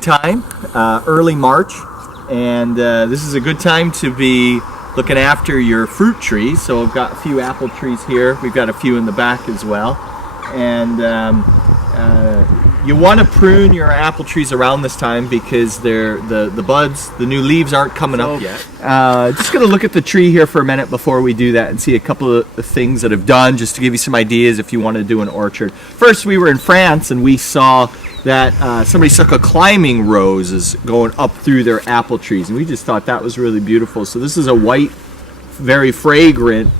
springtime, early March, and this is a good time to be looking after your fruit trees. So I've got a few apple trees here. We've got a few in the back as well. And you want to prune your apple trees around this time because the buds, the new leaves aren't coming up yet. Just going to look at the tree here for a minute before we do that and see a couple of things that I've done just to give you some ideas if you want to do an orchard. First, we were in France and we saw that somebody stuck a climbing roses going up through their apple trees, and we just thought that was really beautiful. So this is a white, very fragrant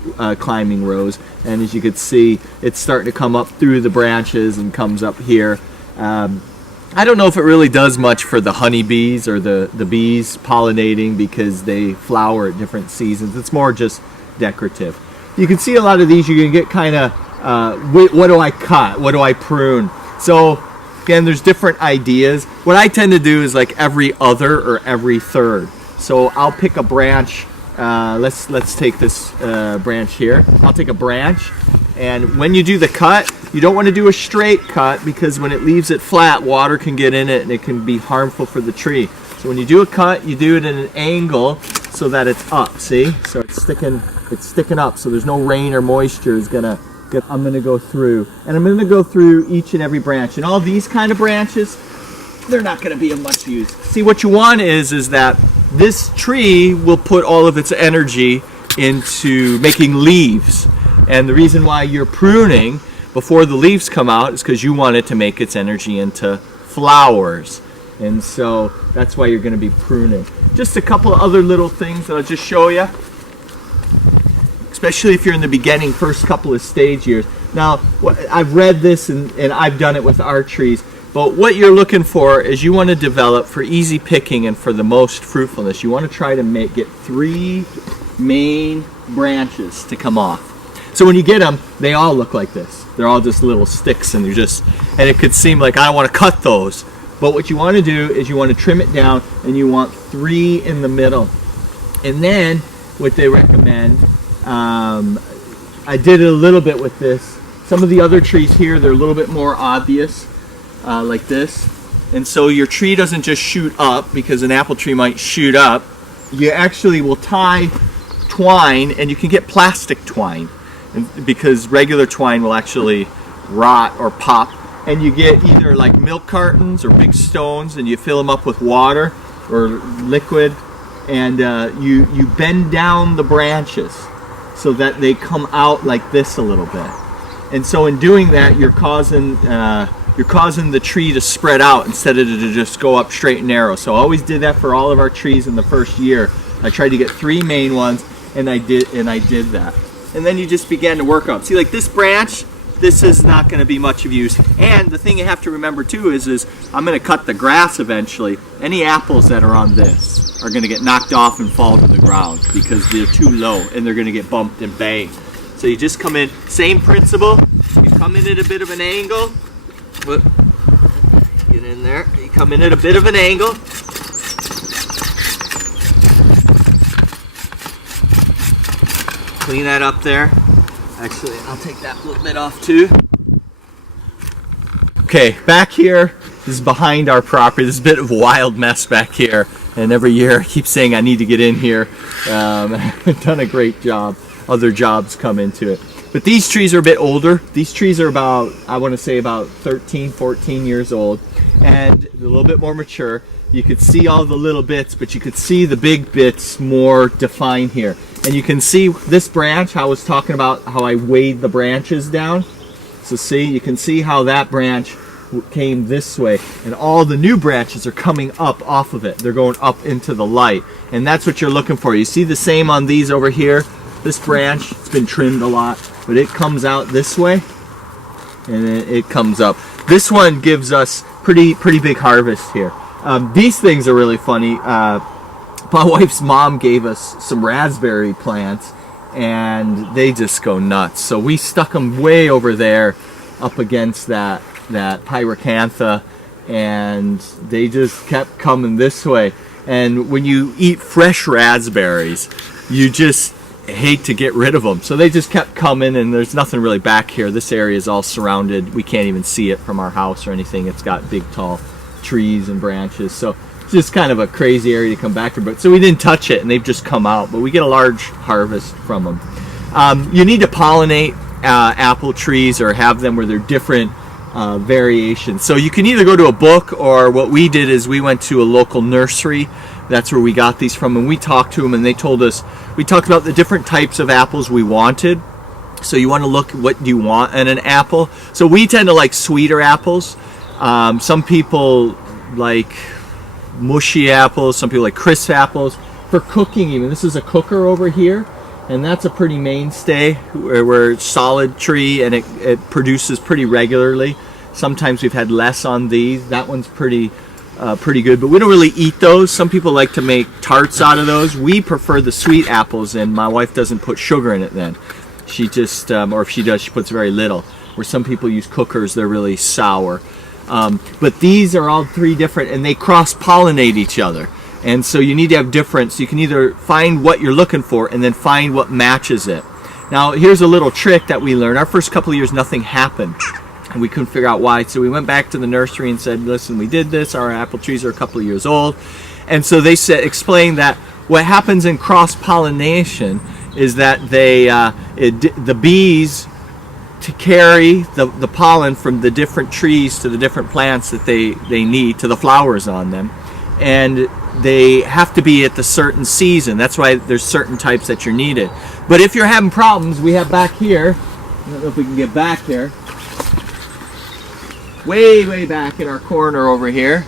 climbing rose, and as you can see, it's starting to come up through the branches and comes up here. I don't know if it really does much for the honeybees or the bees pollinating because they flower at different seasons. It's more just decorative. You can see a lot of these, you can get kind of, what do I cut? What do I prune? So again, there's different ideas. What I tend to do is like every other or every third. So I'll pick a branch. Let's take this branch here. I'll take a branch, and when you do the cut, you don't want to do a straight cut because when it leaves it flat, water can get in it and it can be harmful for the tree. So when you do a cut, you do it at an angle so that it's up. See? So it's sticking up. So there's no rain or moisture is gonna. I'm gonna go through, and I'm gonna go through each and every branch. And all these kind of branches, they're not gonna be of much use. See, what you want is that this tree will put all of its energy into making leaves. And the reason why you're pruning before the leaves come out is because you want it to make its energy into flowers. And so that's why you're going to be pruning. Just a couple of other little things that I'll just show you, especially if you're in the beginning, first couple of stage years. Now, I've read this and I've done it with our trees. But what you're looking for is you want to develop for easy picking and for the most fruitfulness. You want to try to get 3 main branches to come off. So when you get them, they all look like this. They're all just little sticks, and and it could seem like I don't want to cut those. But what you want to do is you want to trim it down, and you want 3 in the middle. And then what they recommend, I did it a little bit with this. Some of the other trees here, they're a little bit more obvious. Like this, and so your tree doesn't just shoot up because an apple tree might shoot up. You actually will tie twine, and you can get plastic twine, because regular twine will actually rot or pop. And you get either like milk cartons or big stones, and you fill them up with water or liquid, and you bend down the branches so that they come out like this a little bit. And so in doing that, you're causing the tree to spread out instead of to just go up straight and narrow. So I always did that for all of our trees in the first year. I tried to get 3 main ones, and I did that. And then you just began to work up. See, like this branch, this is not going to be much of use. And the thing you have to remember too is I'm going to cut the grass eventually. Any apples that are on this are going to get knocked off and fall to the ground because they're too low, and they're going to get bumped and banged. So you just come in, same principle. You come in at a bit of an angle. Get in there. You come in at a bit of an angle. Clean that up there. Actually, I'll take that little bit off too. Okay, back here, this is behind our property. There's a bit of a wild mess back here. And every year I keep saying I need to get in here. I've done a great job. Other jobs come into it. But these trees are a bit older. These trees are about, I want to say about 13, 14 years old, and a little bit more mature. You could see all the little bits, but you could see the big bits more defined here. And you can see this branch, I was talking about how I weighed the branches down. So see, you can see how that branch came this way, and all the new branches are coming up off of it. They're going up into the light, and that's what you're looking for. You see the same on these over here. This branch, it's been trimmed a lot, but it comes out this way, and then it comes up. This one gives us pretty big harvest here. These things are really funny. My wife's mom gave us some raspberry plants, and they just go nuts. So we stuck them way over there up against that pyracantha, and they just kept coming this way. And when you eat fresh raspberries, you just hate to get rid of them. So they just kept coming, and there's nothing really back here. This area is all surrounded. We can't even see it from our house or anything. It's got big tall trees and branches. So it's just kind of a crazy area to come back to. But so we didn't touch it, and they've just come out. But we get a large harvest from them. You need to pollinate apple trees or have them where they're different variations. So you can either go to a book, or what we did is we went to a local nursery. That's where we got these from, and we talked to them, and they told us, we talked about the different types of apples we wanted. So you want to look what you want in an apple. So we tend to like sweeter apples. Some people like mushy apples, some people like crisp apples. For cooking even, this is a cooker over here, and that's a pretty mainstay where it's solid tree, and it produces pretty regularly. Sometimes we've had less on these. That one's pretty good, but we don't really eat those. Some people like to make tarts out of those. We prefer the sweet apples, and my wife doesn't put sugar in it then. She just, or if she does, she puts very little. Where some people use cookers, they're really sour. But these are all three different, and they cross-pollinate each other. And so you need to have difference. You can either find what you're looking for and then find what matches it. Now, here's a little trick that we learned. Our first couple of years, nothing happened, and we couldn't figure out why. So we went back to the nursery and said, listen, we did this. Our apple trees are a couple of years old. And so they explained that what happens in cross-pollination is that the bees to carry the pollen from the different trees to the different plants that they need, to the flowers on them. And they have to be at the certain season. That's why there's certain types that you're needed. But if you're having problems, we have back here, I don't know if we can get back there, way back in our corner over here.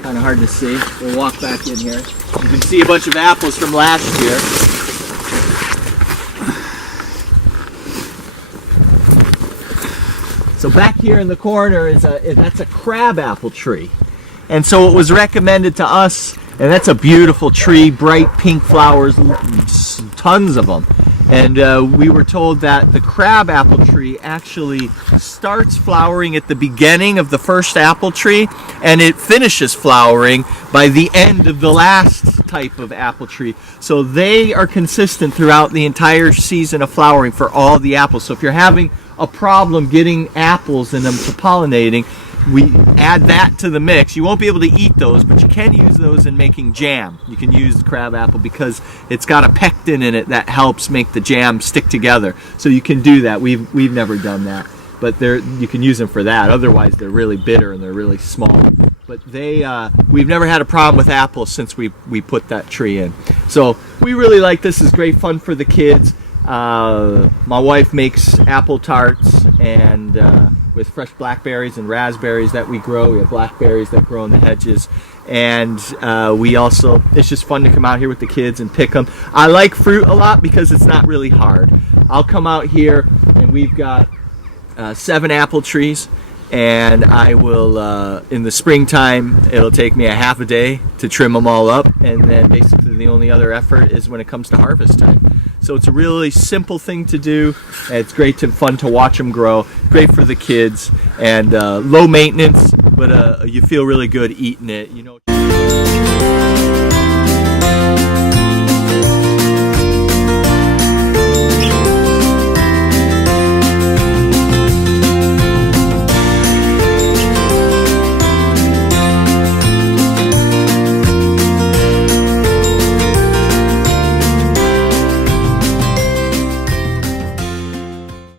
Kind of hard to see. We'll walk back in here. You can see a bunch of apples from last year. So back here in the corner that's a crab apple tree. And so it was recommended to us, and that's a beautiful tree, bright pink flowers, tons of them. And we were told that the crab apple tree actually starts flowering at the beginning of the first apple tree, and it finishes flowering by the end of the last type of apple tree. So they are consistent throughout the entire season of flowering for all the apples. So if you're having a problem getting apples in them to pollinating, we add that to the mix. You won't be able to eat those, but you can use those in making jam. You can use the crab apple because it's got a pectin in it that helps make the jam stick together. So you can do that. We've never done that, but you can use them for that. Otherwise, they're really bitter and they're really small. But we've never had a problem with apples since we put that tree in. So we really like this. It's great fun for the kids. My wife makes apple tarts, and with fresh blackberries and raspberries that we grow. We have blackberries that grow in the hedges, and it's just fun to come out here with the kids and pick them. I like fruit a lot because it's not really hard. I'll come out here, and we've got 7 apple trees, and I will, in the springtime, it'll take me a half a day to trim them all up, and then basically the only other effort is when it comes to harvest time. So it's a really simple thing to do. It's great and fun to watch them grow. Great for the kids, and low maintenance, but you feel really good eating it. You know.